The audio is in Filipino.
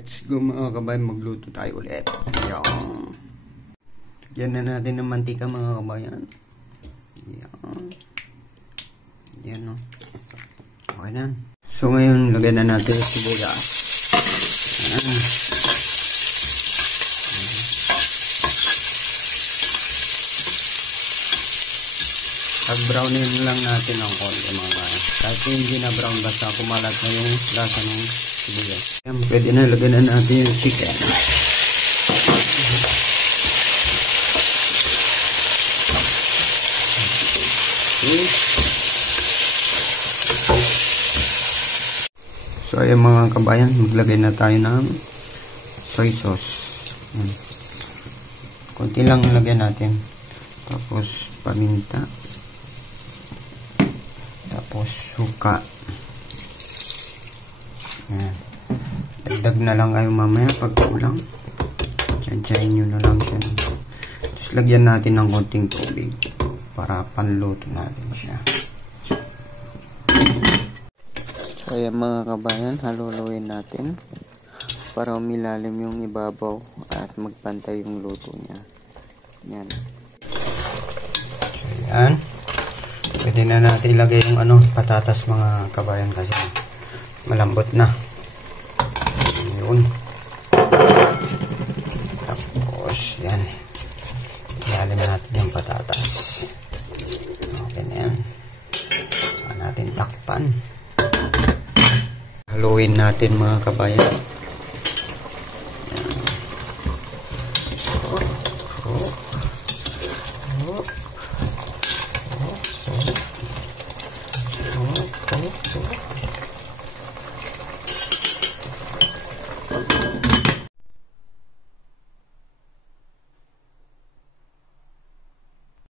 Let's go mga kabayan, magluto tayo ulit. Yan na natin ng mantika mga kabayan. Yan o. Okay na. So ngayon, lagyan na natin yung sibuyas. Pag-brownin lang natin ng konti mga kabayan. Kahit hindi na brown, basta kumalat na yung lasa ng sibuyas. Yan, pwede na, lagyan na natin yung chicken. So ayan mga kabayan, maglagay na tayo ng soy sauce. Konti lang ilagay natin. Tapos paminta. Tapos suka. Ayan. Dagdag na lang kayo mamaya pag kulang. Tsansyahin nyo na lang siya. Tapos lagyan natin ng konting tubig para panluto natin siya. So ayan mga kabayan, haluluin natin para umilalim yung ibabaw at magpantay yung luto niya. Yan. So yan. Pwede na natin ilagay yung patatas mga kabayan kasi malambot na. Yun. Tapos yan. Ilalim natin yung patatas. Okay na yan. Saka natin takpan. Haluin natin mga kabayan.